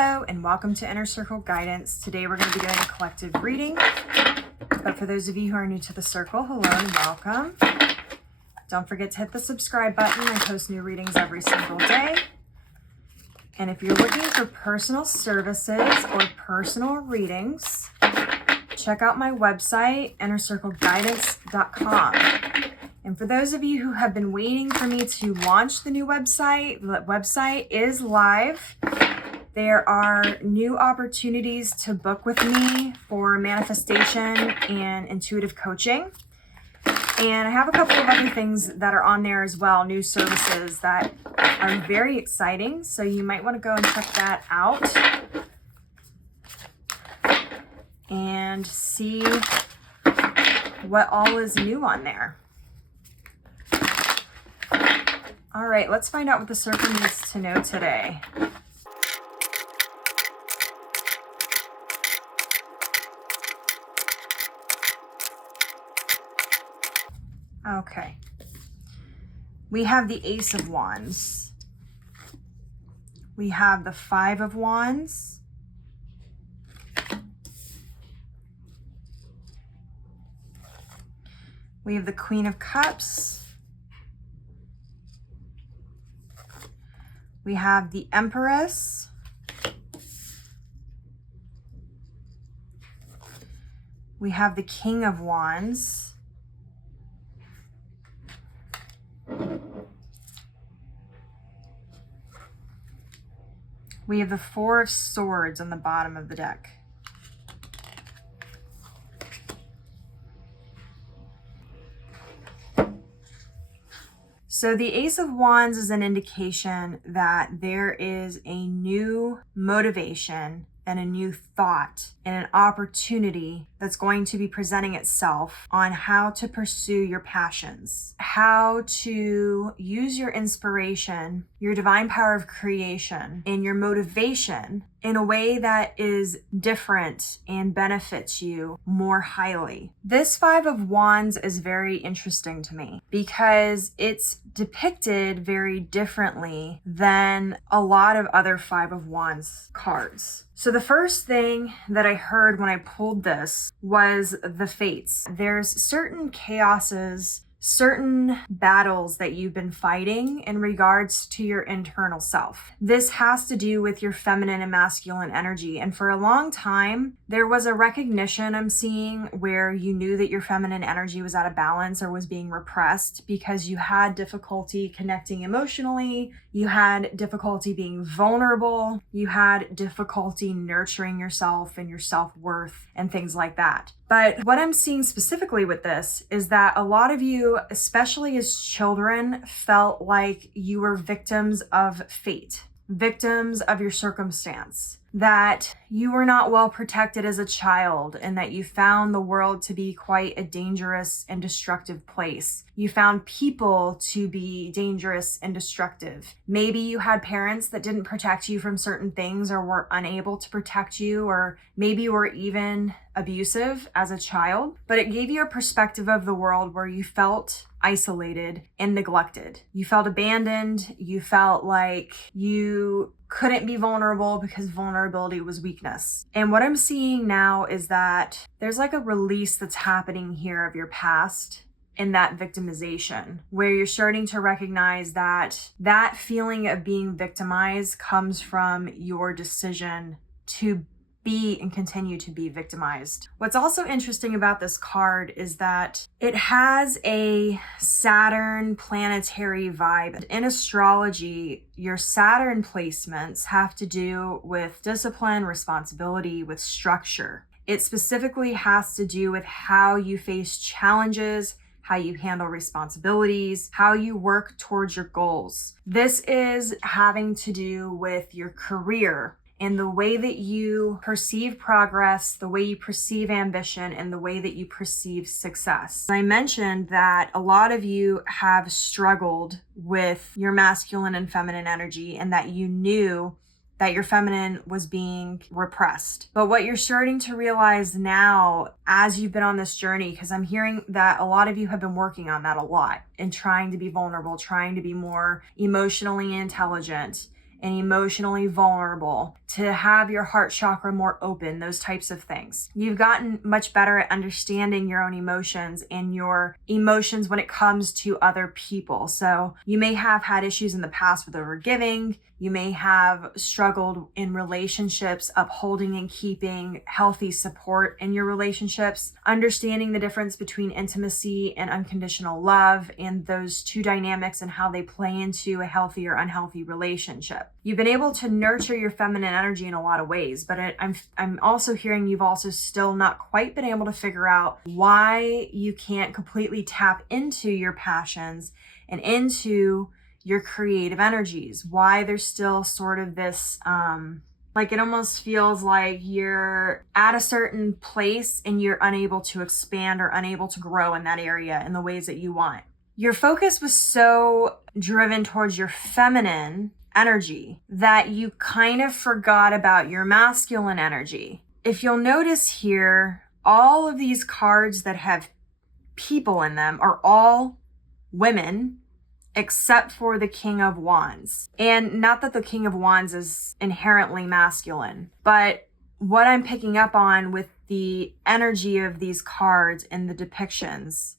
Hello and welcome to Inner Circle Guidance. Today we're going to be doing a collective reading. But for those of you who are new to the circle, hello and welcome. Don't forget to hit the subscribe button. I post new readings every single day. And if you're looking for personal services or personal readings, check out my website, innercircleguidance.com. And for those of you who have been waiting for me to launch the new website, the website is live. There are new opportunities to book with me for manifestation and intuitive coaching. And I have a couple of other things that are on there as well, new services that are very exciting. So you might want to go and check that out and see what all is new on there. All right, let's find out what the circle needs to know today. Okay. We have the Ace of Wands. We have the Five of Wands. We have the Queen of Cups. We have the Empress. We have the King of Wands. We have the Four of Swords on the bottom of the deck. So the Ace of Wands is an indication that there is a new motivation and a new thought and an opportunity that's going to be presenting itself on how to pursue your passions, how to use your inspiration, your divine power of creation, and your motivation in a way that is different and benefits you more highly. This Five of Wands is very interesting to me because it's depicted very differently than a lot of other Five of Wands cards. So the first thing that I heard when I pulled this was the fates. There's certain chaoses, certain battles that you've been fighting in regards to your internal self. This has to do with your feminine and masculine energy. And for a long time, there was a recognition I'm seeing where you knew that your feminine energy was out of balance or was being repressed because you had difficulty connecting emotionally, you had difficulty being vulnerable, you had difficulty nurturing yourself and your self-worth and things like that. But what I'm seeing specifically with this is that a lot of you, especially as children, felt like you were victims of fate, victims of your circumstance, that you were not well protected as a child and that you found the world to be quite a dangerous and destructive place. You found people to be dangerous and destructive. Maybe you had parents that didn't protect you from certain things or were unable to protect you, or maybe you were even abusive as a child, but it gave you a perspective of the world where you felt isolated and neglected. You felt abandoned. You felt like you couldn't be vulnerable because vulnerability was weakness. And what I'm seeing now is that there's like a release that's happening here of your past in that victimization, where you're starting to recognize that that feeling of being victimized comes from your decision to be and continue to be victimized. What's also interesting about this card is that it has a Saturn planetary vibe. In astrology, your Saturn placements have to do with discipline, responsibility, with structure. It specifically has to do with how you face challenges, how you handle responsibilities, how you work towards your goals. This is having to do with your career and the way that you perceive progress, the way you perceive ambition, and the way that you perceive success. I mentioned that a lot of you have struggled with your masculine and feminine energy and that you knew that your feminine was being repressed. But what you're starting to realize now as you've been on this journey, because I'm hearing that a lot of you have been working on that a lot and trying to be vulnerable, trying to be more emotionally intelligent and emotionally vulnerable, to have your heart chakra more open, those types of things. You've gotten much better at understanding your own emotions and your emotions when it comes to other people. So you may have had issues in the past with overgiving. You may have struggled in relationships, upholding and keeping healthy support in your relationships, understanding the difference between intimacy and unconditional love and those two dynamics and how they play into a healthy or unhealthy relationship. You've been able to nurture your feminine energy in a lot of ways, but I'm also hearing you've also still not quite been able to figure out why you can't completely tap into your passions and into your creative energies, why there's still sort of this, like it almost feels like you're at a certain place and you're unable to expand or unable to grow in that area in the ways that you want. Your focus was so driven towards your feminine energy that you kind of forgot about your masculine energy. If you'll notice here, all of these cards that have people in them are all women, except for the King of Wands. And not that the King of Wands is inherently masculine, but what I'm picking up on with the energy of these cards and the depictions,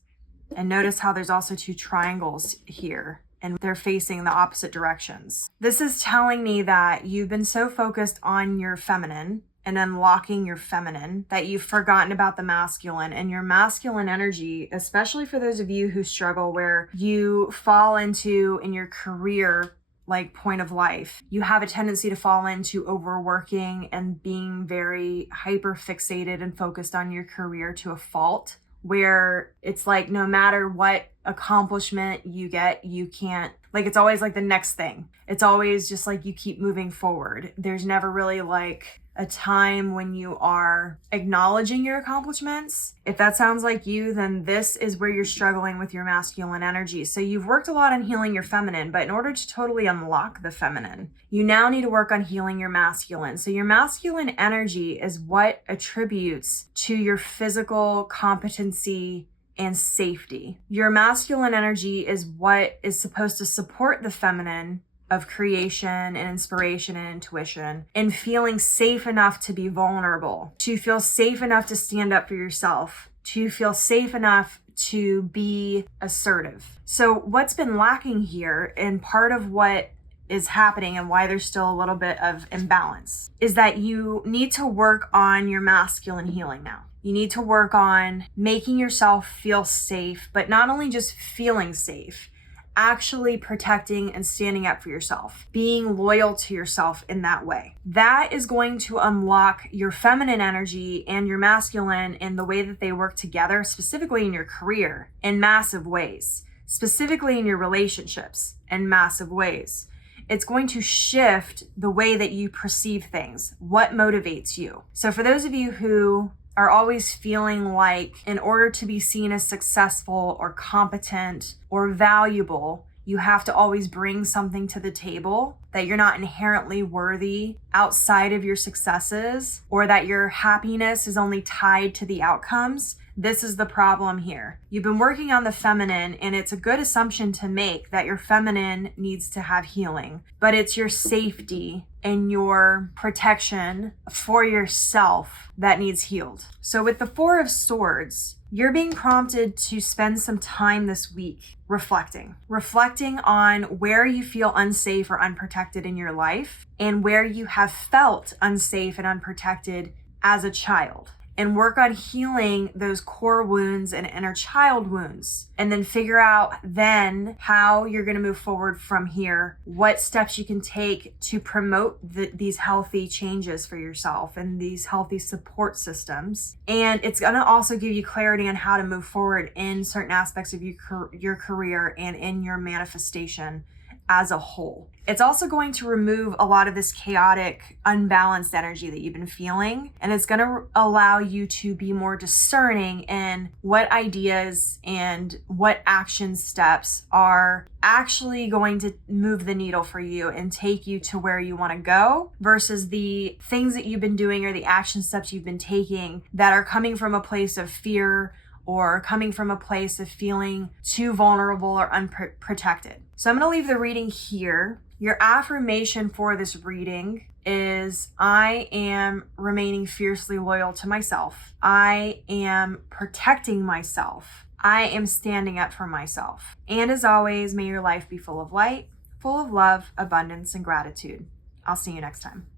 and notice how there's also two triangles here, and they're facing the opposite directions. This is telling me that you've been so focused on your feminine and unlocking your feminine that you've forgotten about the masculine, and your masculine energy, especially for those of you who struggle where you fall into in your career like point of life, you have a tendency to fall into overworking and being very hyper fixated and focused on your career to a fault, where it's like no matter what accomplishment you get, you can't, like it's always like the next thing. It's always just like you keep moving forward. There's never really like a time when you are acknowledging your accomplishments. If that sounds like you, then this is where you're struggling with your masculine energy. So you've worked a lot on healing your feminine, but in order to totally unlock the feminine, you now need to work on healing your masculine. So your masculine energy is what attributes to your physical competency and safety. Your masculine energy is what is supposed to support the feminine of creation and inspiration and intuition, and feeling safe enough to be vulnerable, to feel safe enough to stand up for yourself, to feel safe enough to be assertive. So what's been lacking here, and part of what is happening and why there's still a little bit of imbalance, is that you need to work on your masculine healing now. You need to work on making yourself feel safe, but not only just feeling safe, actually protecting and standing up for yourself, being loyal to yourself in that way. That is going to unlock your feminine energy and your masculine in the way that they work together, specifically in your career, in massive ways, specifically in your relationships, in massive ways. It's going to shift the way that you perceive things, what motivates you. So for those of you who are always feeling like in order to be seen as successful or competent or valuable, you have to always bring something to the table, that you're not inherently worthy outside of your successes, or that your happiness is only tied to the outcomes. This is the problem here. You've been working on the feminine, and it's a good assumption to make that your feminine needs to have healing, but it's your safety and your protection for yourself that needs healed. So with the Four of Swords, you're being prompted to spend some time this week reflecting on where you feel unsafe or unprotected in your life, and where you have felt unsafe and unprotected as a child. And work on healing those core wounds and inner child wounds. And then figure out then how you're going to move forward from here, what steps you can take to promote these healthy changes for yourself and these healthy support systems. And it's going to also give you clarity on how to move forward in certain aspects of your career and in your manifestation as a whole. It's also going to remove a lot of this chaotic, unbalanced energy that you've been feeling, and it's going to allow you to be more discerning in what ideas and what action steps are actually going to move the needle for you and take you to where you want to go, versus the things that you've been doing or the action steps you've been taking that are coming from a place of fear or coming from a place of feeling too vulnerable or unprotected. So I'm going to leave the reading here. Your affirmation for this reading is I am remaining fiercely loyal to myself. I am protecting myself. I am standing up for myself. And as always, may your life be full of light, full of love, abundance, and gratitude. I'll see you next time.